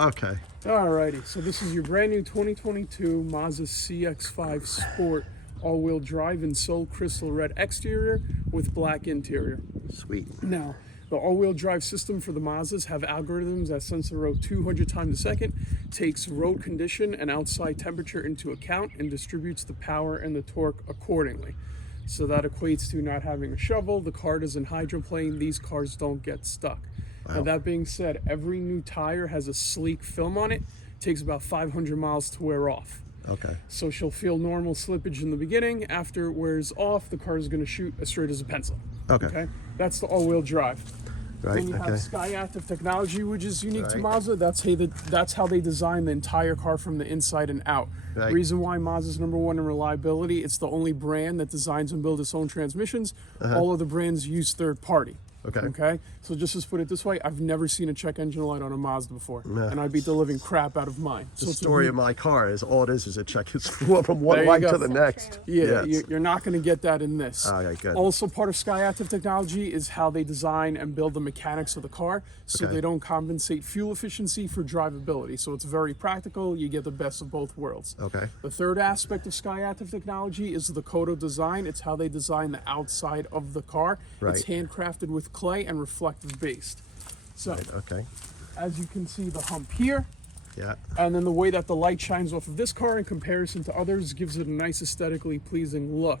Okay. Alrighty, so this is your brand new 2022 Mazda CX-5 Sport all-wheel drive in Soul Crystal Red exterior with black interior. Sweet. Now, the all-wheel drive system for the Mazdas have algorithms that sense the road 200 times a second, takes road condition and outside temperature into account, and distributes the power and the torque accordingly. So that equates to not having a shovel. The car doesn't hydroplane. These cars don't get stuck. Wow. Now, that being said, every new tire has a sleek film on it. It takes about 500 miles to wear off. Okay. So she'll feel normal slippage in the beginning. After it wears off, the car is going to shoot as straight as a pencil. Okay. That's the all-wheel drive. Right. Then you have Sky Active technology, which is unique to Mazda. That's how they design the entire car from the inside and out. Right. Reason why Mazda's #1 in reliability. It's the only brand that designs and builds its own transmissions. All of the brands use third party. Okay. So just to put it this way, I've never seen a check engine light on a Mazda before, and I beat the living crap out of mine. The story of my car is all it is a check. It's from one light to the next. Yeah, you're not going to get that in this. Okay, good. Also, part of Sky Active technology is how they design and build the mechanics of the car, so they don't compensate fuel efficiency for drivability. So it's very practical. You get the best of both worlds. Okay. The third aspect of Sky Active technology is the Kodo design. It's how they design the outside of the car. It's handcrafted with clay and reflective based. So, as you can see, the hump here. Yeah. And then the way that the light shines off of this car in comparison to others gives it a nice aesthetically pleasing look.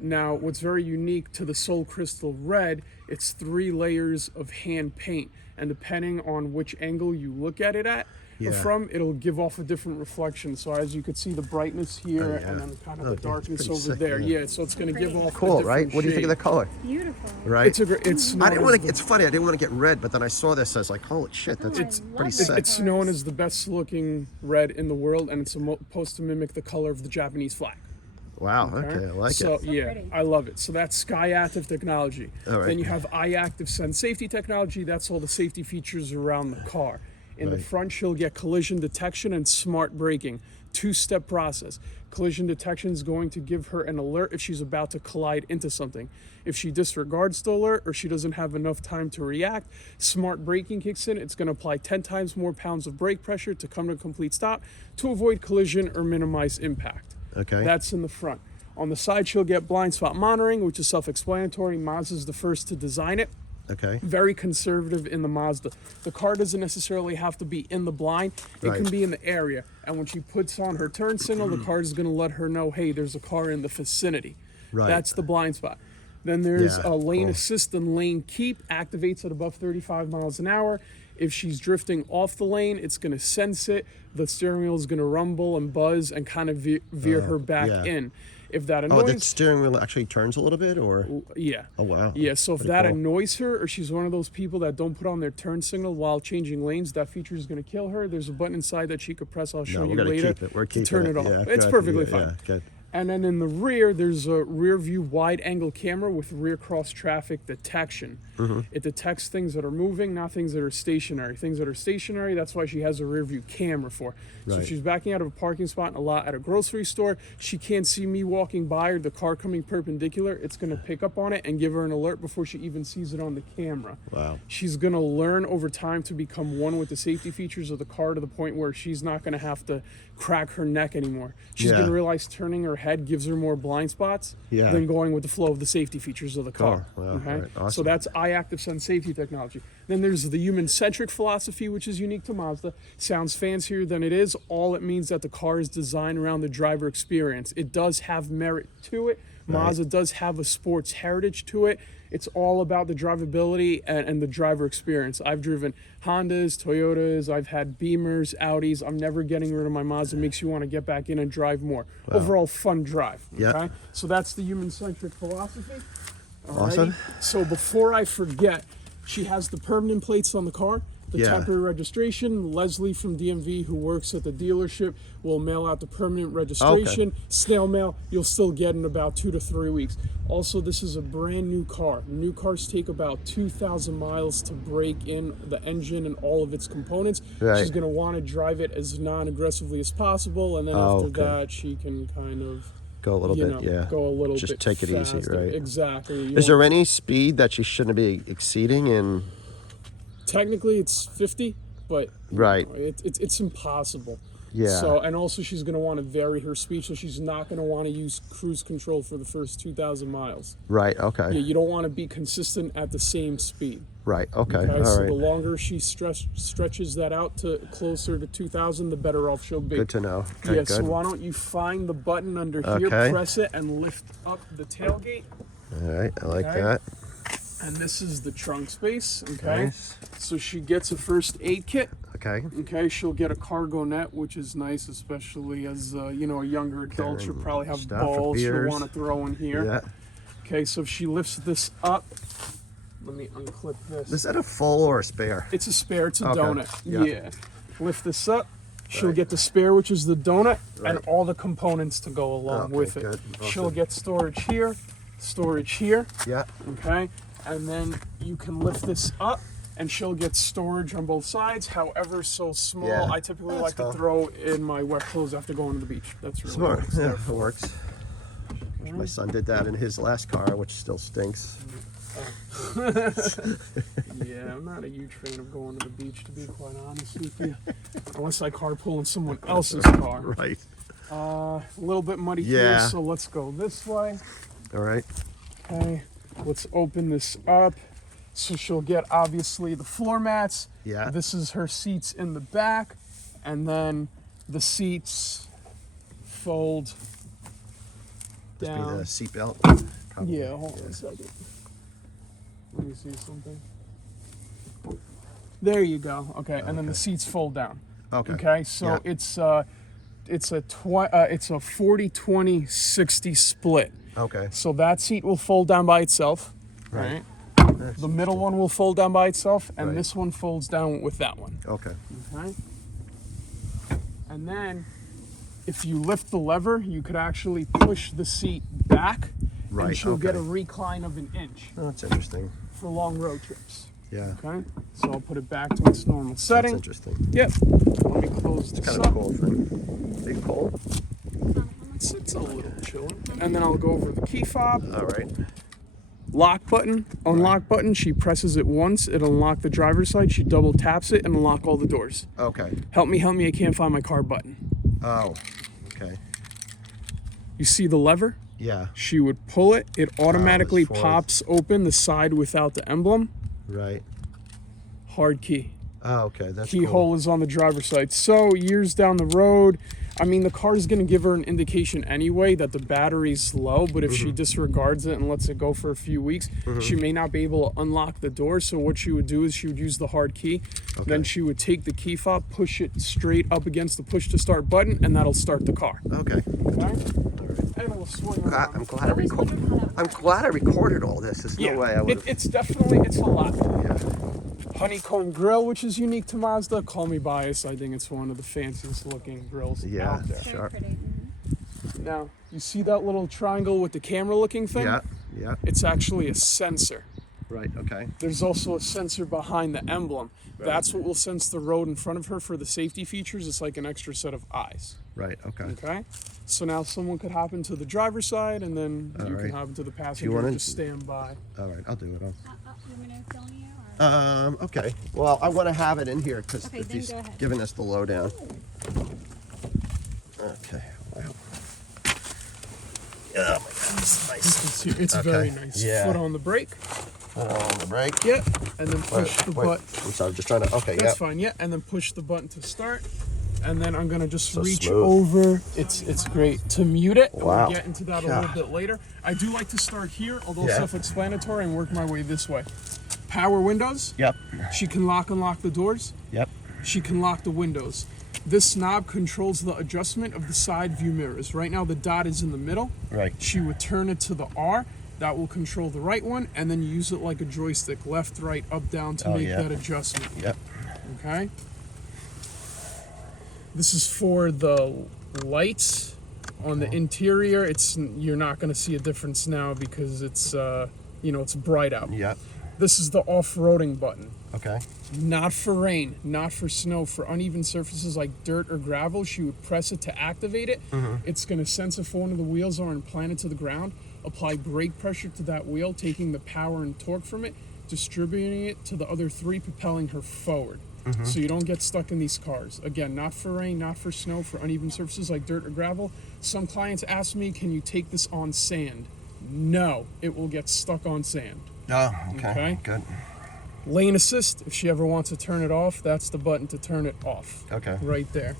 Now, what's very unique to the Soul Crystal Red, it's 3 layers of hand paint. And depending on which angle you look at it from, it'll give off a different reflection. So as you could see, the brightness here and then kind of the darkness over there. Yeah, so it's going to give off cool, right? What do you think of the color? Beautiful. Right? It's I didn't want to. It's funny. I didn't want to get red, but then I saw this. I was like, "Holy shit, that's pretty sick." It's known as the best looking red in the world, and it's supposed to mimic the color of the Japanese flag. Wow. Okay, I like it. So yeah, I love it. So that's Sky Active technology. Then you have iActive Sense Safety technology. That's all the safety features around the car. In the front, she'll get collision detection and smart braking. 2-step process. Collision detection is going to give her an alert if she's about to collide into something. If she disregards the alert or she doesn't have enough time to react, smart braking kicks in. It's going to apply 10 times more pounds of brake pressure to come to a complete stop to avoid collision or minimize impact. Okay. That's in the front. On the side, she'll get blind spot monitoring, which is self-explanatory. Mazda's the first to design it. Okay. Very conservative in the Mazda. The car doesn't necessarily have to be in the blind. It can be in the area. And when she puts on her turn signal, the car is going to let her know, hey, there's a car in the vicinity. That's the blind spot. Then there's a lane assist and lane keep. Activates at above 35 miles an hour. If she's drifting off the lane, it's going to sense it. The steering wheel is going to rumble and buzz and kind of veer her back in. If that annoys... Oh, the steering wheel actually turns a little bit, or... Yeah. Oh, wow. Yeah, so if that annoys her, or she's one of those people that don't put on their turn signal while changing lanes, that feature is going to kill her. There's a button inside that she could press, I'll show you later, to turn it off. It's perfectly fine. Yeah, good. And then in the rear, there's a rear view wide angle camera with rear cross traffic detection. It detects things that are moving, not things that are stationary. Things that are stationary, that's why she has a rear view camera for. So if she's backing out of a parking spot in a lot at a grocery store, she can't see me walking by or the car coming perpendicular. It's going to pick up on it and give her an alert before she even sees it on the camera. Wow. She's going to learn over time to become one with the safety features of the car to the point where she's not going to have to crack her neck anymore. She's going to realize turning her head gives her more blind spots than going with the flow of the safety features of the car. Wow. Awesome. So that's iActive Sense Safety technology. Then there's the human-centric philosophy, which is unique to Mazda. Sounds fancier than it is. All it means that the car is designed around the driver experience. It does have merit to it. Mazda does have a sports heritage to it. It's all about the drivability and the driver experience. I've driven Hondas, Toyotas, I've had Beamers, Audis. I'm never getting rid of my Mazda. It makes you want to get back in and drive more. Overall fun drive. Okay? So that's the human-centric philosophy. Awesome. So before I forget, she has the permanent plates on the car, the temporary registration. Leslie from DMV, who works at the dealership, will mail out the permanent registration. Snail mail, you'll still get in about 2 to 3 weeks. Also, this is a brand new car. New cars take about 2,000 miles to break in the engine and all of its components. She's going to want to drive it as non-aggressively as possible, and then after that, she can kind of... Go a little bit, Go a little just bit take it faster. easy, right? Exactly. Is there any speed that she shouldn't be exceeding in? Technically, it's 50, but Right. it's impossible. Yeah. So, and also she's going to want to vary her speed, so she's not going to want to use cruise control for the first 2,000 miles. Right. Okay. Yeah, you don't want to be consistent at the same speed. Right. Okay. Okay, All so right. the longer she stretches that out to closer to 2,000, the better off she'll be. Good to know. Okay, Yeah, good. so why don't you find the button under here, Okay. press it, and lift up the tailgate. All right. I like Okay. that. And this is the trunk space, okay? Nice. So she gets a first aid kit. Okay. Okay, she'll get a cargo net, which is nice, especially as you know, a younger adult. She'll probably have stuff for balls she'll beers. want to throw in here. Yeah. Okay, so if she lifts this up, let me unclip this. Is that a full or a spare? It's a spare, it's a Okay, donut. yeah. Yeah. Lift this up, she'll Right. get the spare, which is the donut, and Right. all the components to go along Okay, with it. good. She'll Awesome. get storage here, Yeah. okay? And then you can lift this up, and she'll get storage on both sides, however so small. Yeah, I typically that's like to cool. throw in my wet clothes after going to the beach. That's really Smart. what it's Yeah, there it for. works. My son did that in his last car, which still stinks. Yeah, I'm not a huge fan of going to the beach, to be quite honest with you. Unless I carpool in someone else's car. Right. A little bit muddy Yeah. here, so let's go this way. All right. Okay, let's open this up. So she'll get obviously the floor mats. Yeah. This is her seats in the back, and then the seats fold Must be down. the seatbelt. Probably. Yeah, hold on a second. Let me see something. There you go. Okay, and then the seats fold down. Okay. Okay, so Yeah. it's a 40-20-60 split. Okay. So that seat will fold down by itself, Right. right? The middle one will fold down by itself, and Right. this one folds down with that one. Okay. Okay. And then, if you lift the lever, you could actually push the seat back, Right, and she'll get a okay. recline of 1 inch Oh, that's interesting. for long road trips. Yeah. Okay. So I'll put it back to its normal That's setting. interesting. Yep. Let me close this Kind of a up. cool thing. Big cold. It's a little chilly. And then I'll go over the key fob. All right. Lock button, unlock button. She presses it once, it'll unlock the driver's side. She double taps it and unlock all the doors. Okay. Help me, I can't find my car button. Oh. Okay. You see the lever? Yeah. She would pull it, it automatically forward. pops open the side without the emblem. Right. Hard key. Oh, okay. That's Keyhole cool. is on the driver's side. So years down the road, I mean, the car is going to give her an indication anyway that the battery's low, but if she disregards it and lets it go for a few weeks, she may not be able to unlock the door. So what she would do is she would use the hard key. Then she would take the key fob, push it straight up against the push to start button, and that'll start the car. Okay. Okay? All right. And we'll swing God, around. I'm glad I recorded all this. There's no way I would. It's definitely, it's a lot. Yeah. Honeycomb grill, which is unique to Mazda. Call me biased. I think it's one of the fanciest looking grills Yeah. out there. Very Sharp. pretty. Now, you see that little triangle with the camera looking thing? Yeah. Yeah. It's actually a sensor. Right. Okay. There's also a sensor behind the emblem. That's what will sense the road in front of her for the safety features. It's like an extra set of eyes. Right. Okay. Okay? So now someone could hop into the driver's side, and then you right. can hop into the passenger wanna- and just stand by. All right. I'll do it. You want me to film you? Or? Okay. Well, I want to have it in here because Okay, then he's go ahead. giving us the lowdown. Okay. Wow. Oh my God. It's nice. It's Okay. very nice. Yeah. Foot on the brake. On the brake. Yeah. And then push the Wait. button. I'm sorry. I'm just trying to. Okay. That's Yeah. fine, yeah. And then push the button to start. And then I'm gonna just So reach smooth. over. It's great to mute it. Wow. We'll get into that a God. little bit later. I do like to start here, although Yeah. self-explanatory, and work my way this way. Power windows. Yep. She can lock and lock the doors. Yep. She can lock the windows. This knob controls the adjustment of the side view mirrors. Right now the dot is in the middle. Right. She would turn it to the R. That will control the right one, and then use it like a joystick, left, right, up, down, to make yeah. that adjustment. Yep. Okay. This is for the lights on the interior. You're not going to see a difference now because it's it's bright out. Yep. This is the off-roading button. Okay. Not for rain, not for snow, for uneven surfaces like dirt or gravel. She would press it to activate it. It's going to sense if one of the wheels are implanted to the ground, apply brake pressure to that wheel, taking the power and torque from it, distributing it to the other three, propelling her forward. so you don't get stuck in these cars. Again, not for rain, not for snow, for uneven surfaces like dirt or gravel. Some clients ask me, can you take this on sand? No, it will get stuck on sand. Oh, okay. Good. Lane assist, if she ever wants to turn it off, that's the button to turn it off. Okay. Right there.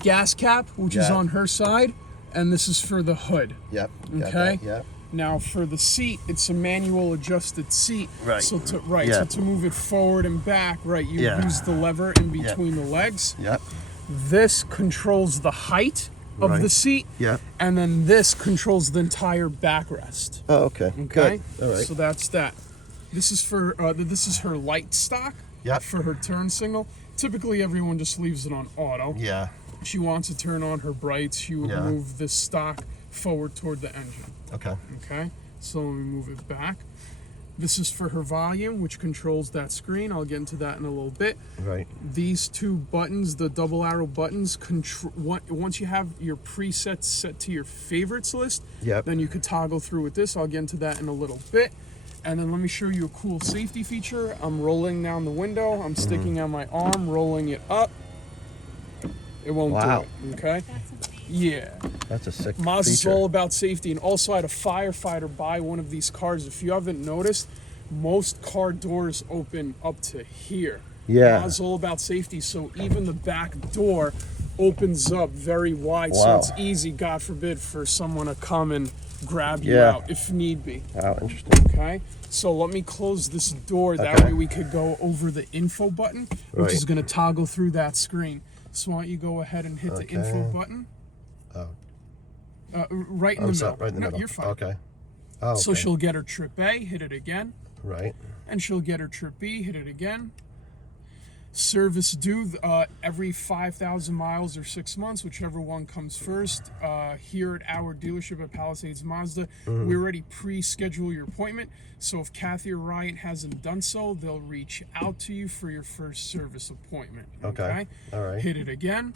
Gas cap, which is on her side, and this is for the hood. Yep. Okay. Yep. Now for the seat, it's a manual adjusted seat. Right. So to move it forward and back, right, you use the lever in between the legs. Yep. This controls the height of the seat. Yep. And then this controls the entire backrest. Oh, okay. Okay. Good. All right. So that's that. This is for this is her light stock. Yep. For her turn signal. Typically everyone just leaves it on auto. Yeah. She wants to turn on her brights. She would move this stock forward toward the engine. Okay. Okay. So let me move it back. This is for her volume, which controls that screen. I'll get into that in a little bit. Right. These two buttons, the double arrow buttons, once you have your presets set to your favorites list, then you could toggle through with this. I'll get into that in a little bit. And then let me show you a cool safety feature. I'm rolling down the window. I'm sticking out my arm, rolling it up. It won't do it, okay? That's amazing. Yeah. That's a sick Mazda's feature. all about safety, and also I had a firefighter buy one of these cars. If you haven't noticed, most car doors open up to here. Yeah. Mazda's all about safety, so even the back door opens up very wide, so it's easy, God forbid, for someone to come and grab you out if need be. Wow, interesting. Okay, so let me close this door. That way we could go over the info button, which is going to toggle through that screen. So why don't you go ahead and hit the info button? Oh. Right in the middle. Right in the middle. You're fine. Okay. Oh, so she'll get her trip A, hit it again. Right. And she'll get her trip B, hit it again. Service due every 5,000 miles or 6 months, whichever one comes first. Here at our dealership at Palisades Mazda, we already pre-schedule your appointment. So if Kathy or Ryan hasn't done so, they'll reach out to you for your first service appointment. Okay? All right. Hit it again.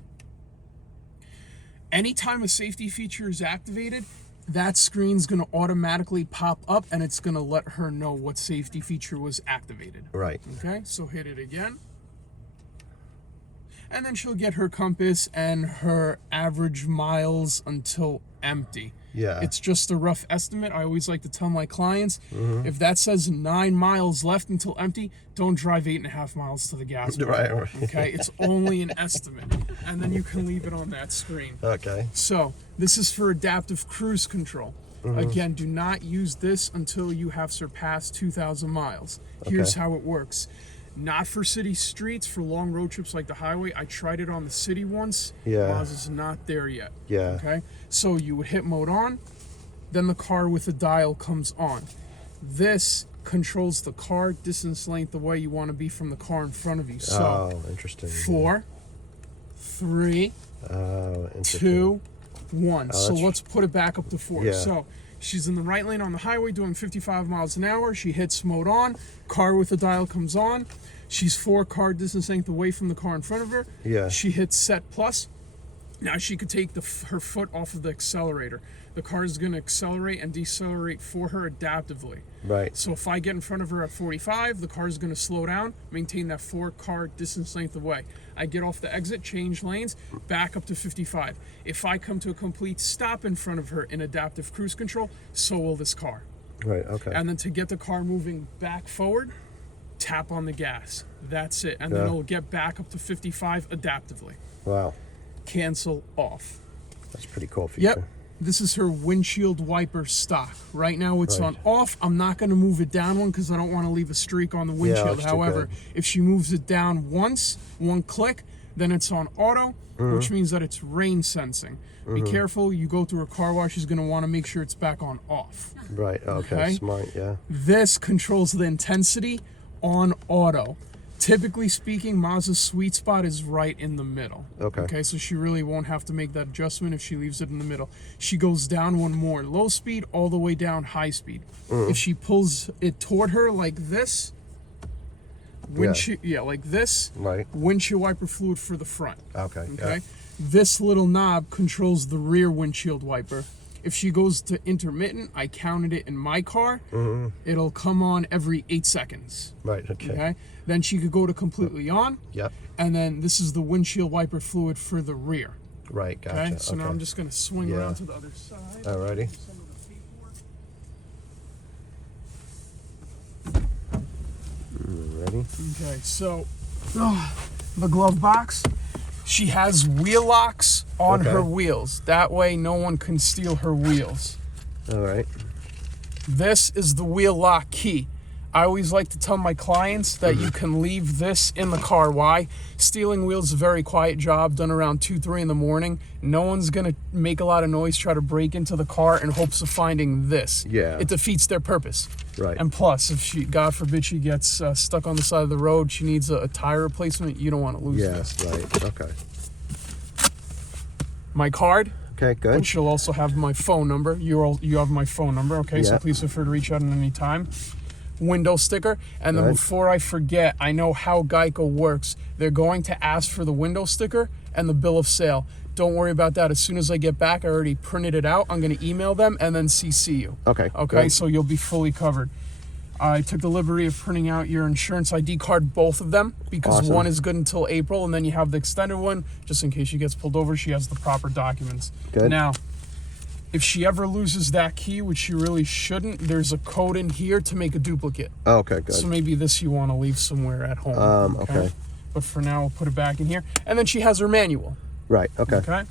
Anytime a safety feature is activated, that screen's going to automatically pop up and it's going to let her know what safety feature was activated. Right. Okay, so hit it again. And then she'll get her compass and her average miles until empty. Yeah. It's just a rough estimate. I always like to tell my clients, if that says 9 miles left until empty, don't drive 8.5 miles to the gas pump. Right. Okay, it's only an estimate. And then you can leave it on that screen. Okay. So this is for adaptive cruise control. Again, do not use this until you have surpassed 2,000 miles. Here's how it works. Not for city streets, for long road trips like the highway. I tried it on the city once. Yeah. Mazda's not there yet. Yeah. Okay. So you would hit mode on, then the car with the dial comes on. This controls the car distance length the way you want to be from the car in front of you. So interesting. 4, 3, Interesting. 2, 1. So that's- let's put it back up to 4. Yeah. So she's in the right lane on the highway doing 55 miles an hour. She hits mode on. Car with the dial comes on. She's 4 car distance length away from the car in front of her. Yeah. She hits set plus. Now she could take her foot off of the accelerator. The car is going to accelerate and decelerate for her adaptively. Right. So if I get in front of her at 45, the car is going to slow down, maintain that 4 car distance length away. I get off the exit, change lanes, back up to 55. If I come to a complete stop in front of her in adaptive cruise control, so will this car. Right. Okay. And then to get the car moving back forward, tap on the gas. That's it. And then it'll get back up to 55 adaptively. Wow. Cancel off. That's a pretty cool feature. Yep. This is her windshield wiper stock. Right now it's on off. I'm not going to move it down one because I don't want to leave a streak on the windshield. that's too However, good. if she moves it down once, one click, then it's on auto, which means that it's rain sensing. Be careful. You go through a car wash, she's going to want to make sure it's back on off. Right. Okay. Smart. Yeah. This controls the intensity on auto. Typically speaking, Mazda's sweet spot is right in the middle. Okay, so she really won't have to make that adjustment if she leaves it in the middle. She goes down one more, low speed, all the way down high speed. If she pulls it toward her like this, like this, windshield wiper fluid for the front. Okay. Okay, this little knob controls the rear windshield wiper. If she goes to intermittent, I counted it in my car. It'll come on every 8 seconds. Right, okay. Then she could go to completely on. Yep. And then this is the windshield wiper fluid for the rear. Right, gotcha. Okay, so now I'm just going to swing around to the other side. Alrighty. Some of the paperwork. Ready? Okay, so the glove box. She has wheel locks on her wheels. That way no one can steal her wheels. All right. This is the wheel lock key. I always like to tell my clients that you can leave this in the car. Why? Stealing wheels is a very quiet job done around 2, 3 in the morning. No one's going to make a lot of noise, try to break into the car in hopes of finding this. Yeah. It defeats their purpose. Right. And plus, if she, God forbid, she gets stuck on the side of the road, she needs a tire replacement, you don't want to lose this. Right. Okay. My card. Okay, good. And she'll also have my phone number. You have my phone number, okay? So Yeah. please feel free to reach out at any time. Window sticker. And then before I forget, I know how Geico works. They're going to ask for the window sticker and the bill of sale. Don't worry about that. As soon as I get back, I already printed it out. I'm going to email them and then CC you. Okay. Okay, good. so you'll be fully covered. I took the liberty of printing out your insurance ID card, both of them, because Awesome. one is good until April, and then you have the extended one, just in case she gets pulled over, she has the proper documents. Good. Now, if she ever loses that key, which she really shouldn't, there's a code in here to make a duplicate. Okay, good. So maybe this you want to leave somewhere at home. Okay. But for now, we'll put it back in here. And then she has her manual. Right, okay. Okay.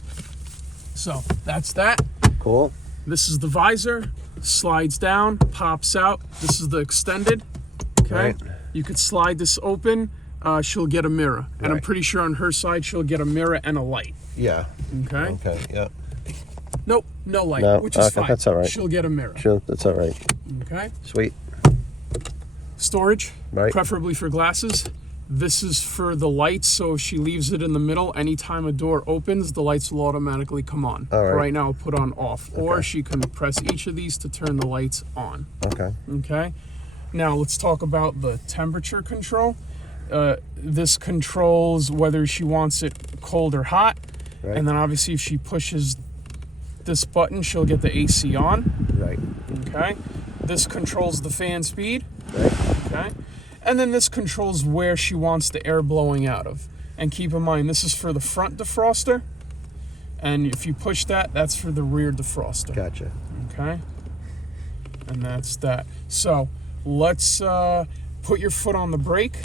So that's that. Cool. This is the visor, slides down, pops out. This is the extended. Okay. Right. You could slide this open. She'll get a mirror. And I'm Right. pretty sure on her side, she'll get a mirror and a light. Yeah. Okay. Okay, yeah. Nope, no light, No, which is okay, fine. that's all right. She'll get a mirror. Sure, that's all right. Okay. Sweet. Storage, Right. preferably for glasses. This is for the lights, so if she leaves it in the middle, anytime a door opens, the lights will automatically come on. All right. Right now, I'll put on off. Or she can press each of these to turn the lights on. Okay. Okay. Now, let's talk about the temperature control. This controls whether she wants it cold or hot. Right. And then obviously if she pushes this button, she'll get the AC on. Right. Okay. This controls the fan speed. Right. Okay. And then this controls where she wants the air blowing out of. And keep in mind, this is for the front defroster. And if you push that, that's for the rear defroster. Gotcha. Okay. And that's that. So let's put your foot on the brake.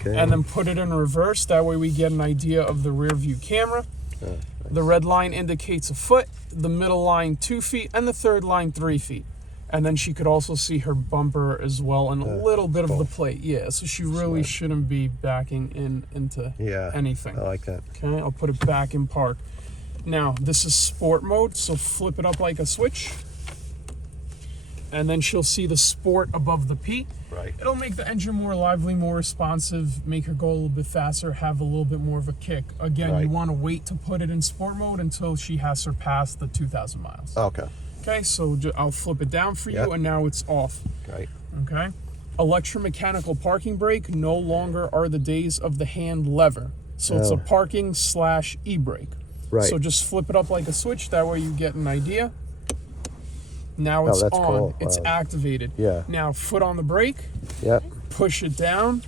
Okay. And then put it in reverse. That way we get an idea of the rear view camera. Nice. The red line indicates a foot, the middle line 2 feet, and the third line 3 feet. And then she could also see her bumper as well and a little bit of the plate. Yeah, so she really shouldn't be backing into anything. I like that. Okay, I'll put it back in park. Now, this is sport mode, so flip it up like a switch. And then she'll see the sport above the P. Right. It'll make the engine more lively, more responsive, make her go a little bit faster, have a little bit more of a kick. Again, Right. you want to wait to put it in sport mode until she has surpassed the 2,000 miles. Okay. Okay, so I'll flip it down for you, Yep. and now it's off. Right. Okay. Electromechanical parking brake no longer are the days of the hand lever. So it's a parking / e-brake. Right. So just flip it up like a switch. That way you get an idea. Now it's that's on. cool. It's Wow. activated. Yeah. Now foot on the brake. Yep. Push it down.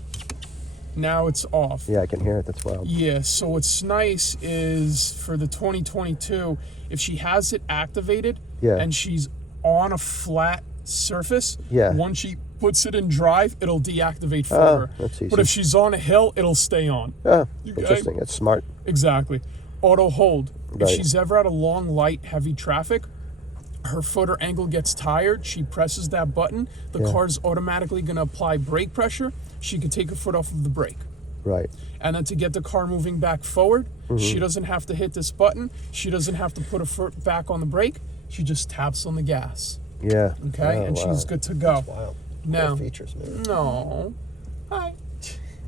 Now it's off. Yeah, I can hear it. That's wild. Yeah, so what's nice is for the 2022, if she has it activated and she's on a flat surface, once she puts it in drive, it'll deactivate for her. That's easy. But if she's on a hill, it'll stay on. Oh, Okay? interesting. It's smart. Exactly. Auto hold. Right. If she's ever at a long, light, heavy traffic, her foot or ankle gets tired, she presses that button, the car's automatically going to apply brake pressure. She can take her foot off of the brake. Right. And then to get the car moving back forward, she doesn't have to hit this button. She doesn't have to put her foot back on the brake. She just taps on the gas. Yeah. Okay? Oh, And wow. she's good to go. That's wild. Now, Great features, man. no. Hi.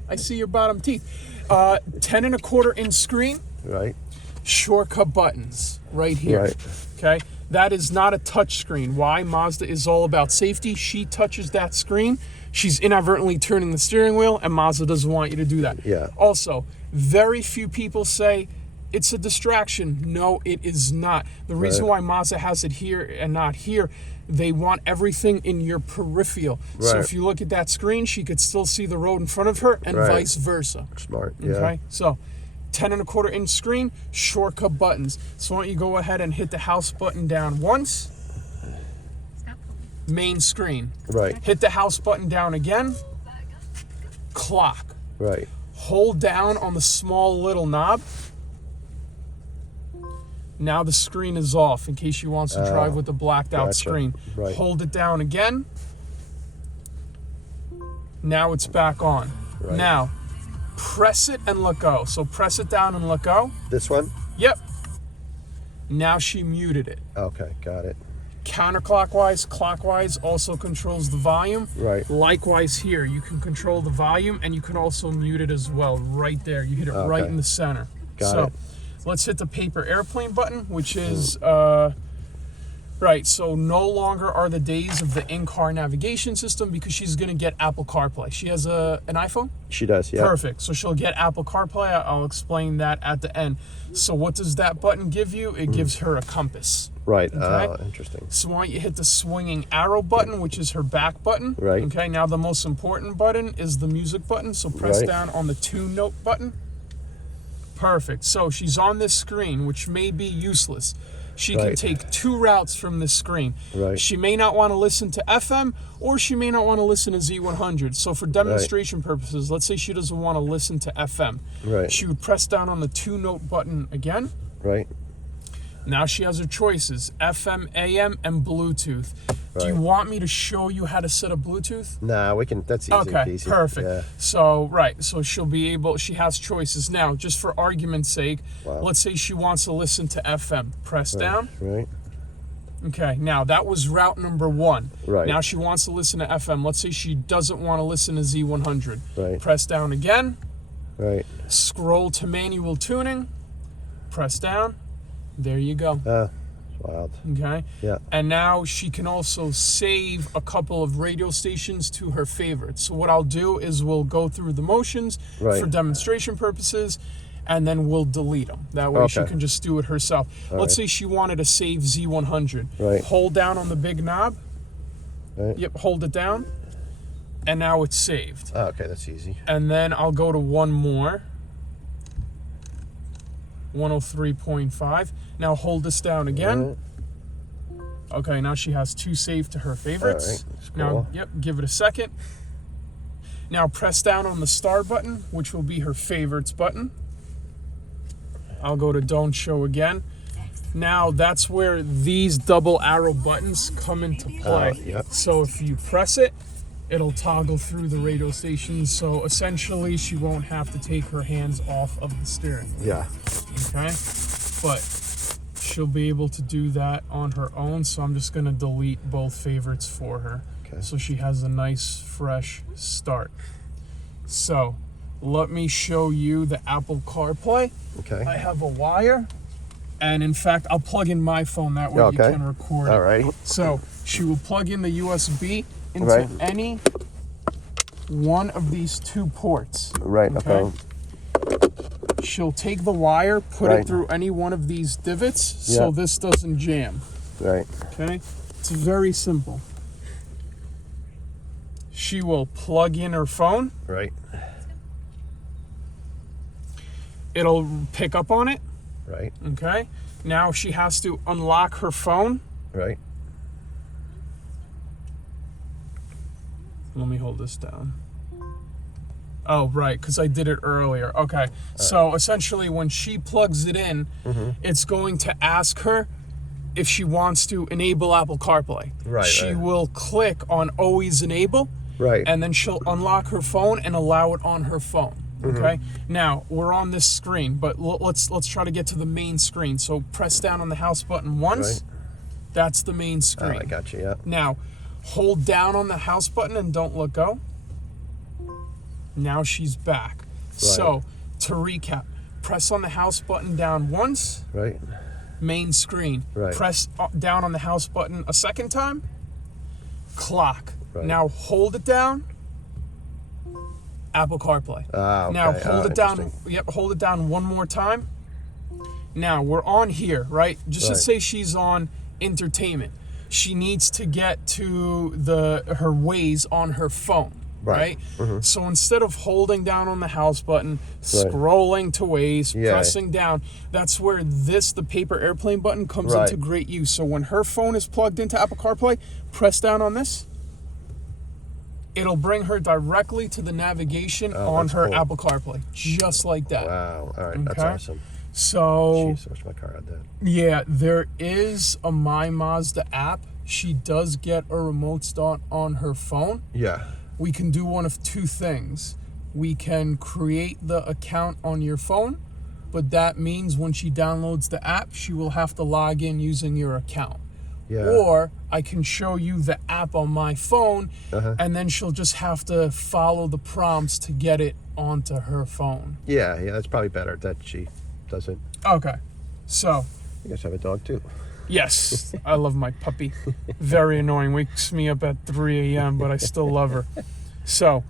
I see your bottom teeth. 10 and a quarter inch screen, Right. shortcut buttons right here. Right. Okay? That is not a touch screen. Why? Mazda is all about safety. She touches that screen, she's inadvertently turning the steering wheel, and Mazda doesn't want you to do that. Yeah. Also, very few people say it's a distraction. No, it is not. The reason why Mazda has it here and not here, they want everything in your peripheral. So if you look at that screen, she could still see the road in front of her, and vice versa. Smart, yeah. Okay, so 10.25 inch screen, shortcut buttons. So why don't you go ahead and hit the house button down once. Main screen. Right. Hit the house button down again. Clock. Right. Hold down on the small little knob. Now the screen is off in case she wants to drive with the blacked out screen. Right. Hold it down again. Now it's back on. Right. Now, press it and let go. So press it down and let go. This one? Yep. Now she muted it. Okay, got it. Counterclockwise, clockwise also controls the volume. Right. Likewise here, you can control the volume and you can also mute it as well. Right there, you hit it right in the center. Got it. Let's hit the paper airplane button, which is right. So no longer are the days of the in-car navigation system because she's gonna get Apple CarPlay. She has an iPhone? She does, yeah. Perfect. So she'll get Apple CarPlay. I'll explain that at the end. So what does that button give you? It gives her a compass. Right. Okay? Interesting. So why don't you hit the swinging arrow button, which is her back button. Right. Okay, now the most important button is the music button. So press down on the tune note button. Perfect. So she's on this screen, which may be useless. She can take two routes from this screen. Right. She may not want to listen to FM, or she may not want to listen to Z100. So for demonstration purposes, let's say she doesn't want to listen to FM. Right. She would press down on the tune note button again. Right. Now she has her choices, FM, AM, and Bluetooth. Do you want me to show you how to set up Bluetooth? Nah, we can, that's easy. Okay, easy. perfect. Yeah. So she'll be able, she has choices. Now, just for argument's sake, let's say she wants to listen to FM. Press down. Right. Okay, now that was route number 1. Right. Now she wants to listen to FM. Let's say she doesn't want to listen to Z100. Right. Press down again. Right. Scroll to manual tuning. Press down. There you go. Wild. Okay. Yeah. And now she can also save a couple of radio stations to her favorites. So what I'll do is we'll go through the motions for demonstration purposes, and then we'll delete them. That way she can just do it herself. Let's say she wanted to save Z100. Right. Hold down on the big knob. Right. Yep, hold it down. And now it's saved. Oh, okay, that's easy. And then I'll go to one more. 103.5. Now hold this down again. Okay, now she has 2 saved to her favorites. All right, that's cool. Now, yep, give it a second. Now press down on the star button, which will be her favorites button. I'll go to don't show again. Now that's where these double arrow buttons come into play. Yep. So if you press it, it'll toggle through the radio stations. So essentially she won't have to take her hands off of the steering. Yeah. Okay, but she'll be able to do that on her own, so I'm just going to delete both favorites for her. Okay. So she has a nice fresh start. So let me show you the Apple CarPlay. Okay. I have a wire, and in fact I'll plug in my phone, that way you can record it. All right. So she will plug in the USB into any one of these 2 ports. Right, okay. She'll take the wire, put it through any one of these divots so this doesn't jam. Right. Okay? It's very simple. She will plug in her phone. Right. It'll pick up on it. Right. Okay? Now she has to unlock her phone. Right. Let me hold this down. Oh, right, because I did it earlier. Okay, so essentially when she plugs it in, it's going to ask her if she wants to enable Apple CarPlay. Right. She will click on Always Enable. Right. And then she'll unlock her phone and allow it on her phone. Okay. Now we're on this screen, but let's try to get to the main screen. So press down on the house button once. Right. That's the main screen. I got you. Yeah. Now, hold down on the house button and don't let go. Now she's back. So, to recap, press on the house button down once. Right. Main screen. Right. Press down on the house button a second time. Clock. Right. Now hold it down. Apple CarPlay. Okay. Now hold it down. Interesting. Yep, hold it down one more time. Now, we're on here, right? Just Right. to say she's on entertainment. She needs to get to her Waze on her phone, right? So instead of holding down on the house button, scrolling to Waze, pressing down, that's where the paper airplane button comes into great use. So when her phone is plugged into Apple CarPlay, press down on this. It'll bring her directly to the navigation on her Apple CarPlay, just like that. Wow. All right. That's awesome. So, Jeez, I wish my car had that. yeah, there is a My Mazda app. She does get a remote start on her phone. Yeah. We can do one of two things. We can create the account on your phone, but that means when she downloads the app, she will have to log in using your account. Yeah. Or I can show you the app on my phone, and then she'll just have to follow the prompts to get it onto her phone. Yeah, that's probably better that she doesn't. Okay. So, You guys have a dog too. yes, I love my puppy. Very annoying. Wakes me up at 3 a.m., but I still love her. So,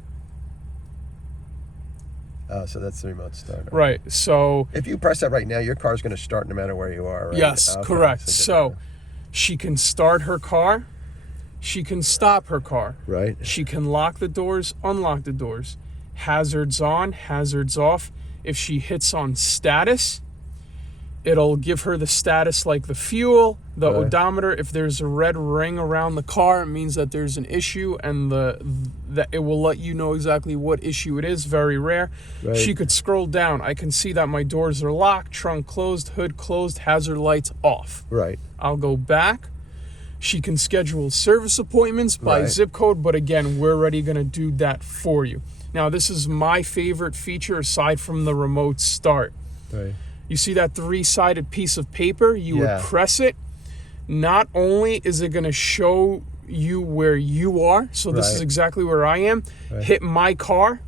So that's the remote start. right. So, If you press that right now, your car's going to start no matter where you are, right? yes, Okay, correct. so So, she can start her car. She can stop her car. right. She can lock the doors, unlock the doors. Hazards on, hazards off. If she hits on status, it'll give her the status like the fuel, the odometer. If there's a red ring around the car, it means that there's an issue, and that it will let you know exactly what issue it is. Very rare. Right. She could scroll down. I can see that my doors are locked, trunk closed, hood closed, hazard lights off. Right. I'll go back. She can schedule service appointments by zip code, but again, we're already going to do that for you. Now, this is my favorite feature aside from the remote start. Right. You see that 3-sided piece of paper? You would press it. Not only is it going to show you where you are, so this is exactly where I am. Hit my car.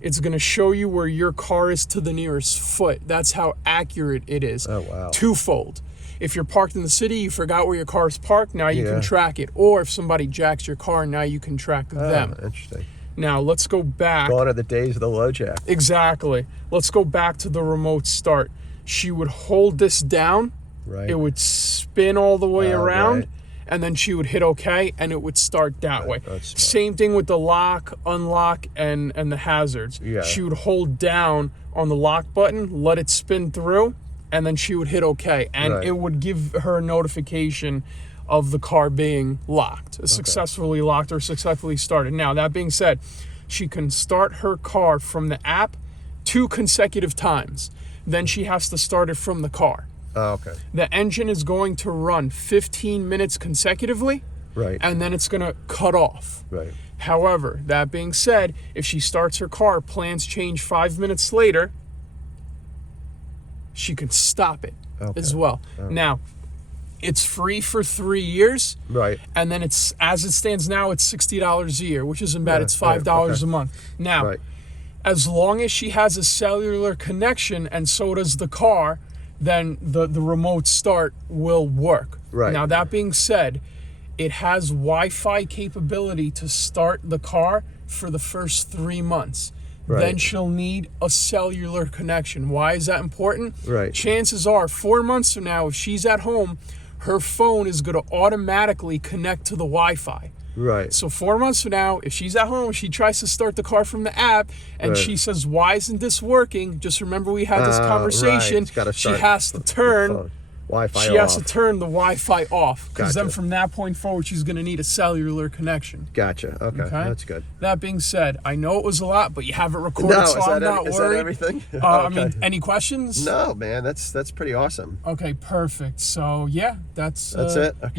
It's going to show you where your car is to the nearest foot. That's how accurate it is. Oh, wow. Twofold. If you're parked in the city, you forgot where your car is parked, now you can track it. Or if somebody jacks your car, now you can track them. Interesting. Now, let's go back. Gone are the days of the low jack. Exactly. Let's go back to the remote start. She would hold this down. Right. It would spin all the way around. right. And then she would hit OK, and it would start that way. That's smart. Same thing with the lock, unlock, and the hazards. Yeah. She would hold down on the lock button, let it spin through, and then she would hit OK. And it would give her a notification of the car being locked, successfully locked or successfully started. Now, that being said, she can start her car from the app 2 consecutive times. Then she has to start it from the car. Oh, okay. The engine is going to run 15 minutes consecutively, Right. and then it's going to cut off. Right. However, that being said, if she starts her car, plans change 5 minutes later, she can stop it as well. Now, it's free for 3 years. Right. And then it's, as it stands now, it's $60 a year, which isn't bad. It's $5 a month. Now, as long as she has a cellular connection and so does the car, then the remote start will work. Right. Now, that being said, it has Wi-Fi capability to start the car for the first 3 months. Right. Then she'll need a cellular connection. Why is that important? Right. Chances are 4 months from now, if she's at home, her phone is going to automatically connect to the Wi-Fi. Right. So 4 months from now, if she's at home, she tries to start the car from the app, and she says, "Why isn't this working?" Just remember we had this conversation. It's gotta She start has to turn. Wi-Fi She has off. to turn the Wi-Fi off, because then Gotcha. from that point forward, she's going to need a cellular connection. Gotcha. Okay. That's good. That being said, I know it was a lot, but you have it recorded, No, so is I'm that not is worried. that everything? I mean, any questions? No, man. That's pretty awesome. Okay, perfect. So yeah, that's That's it. Okay.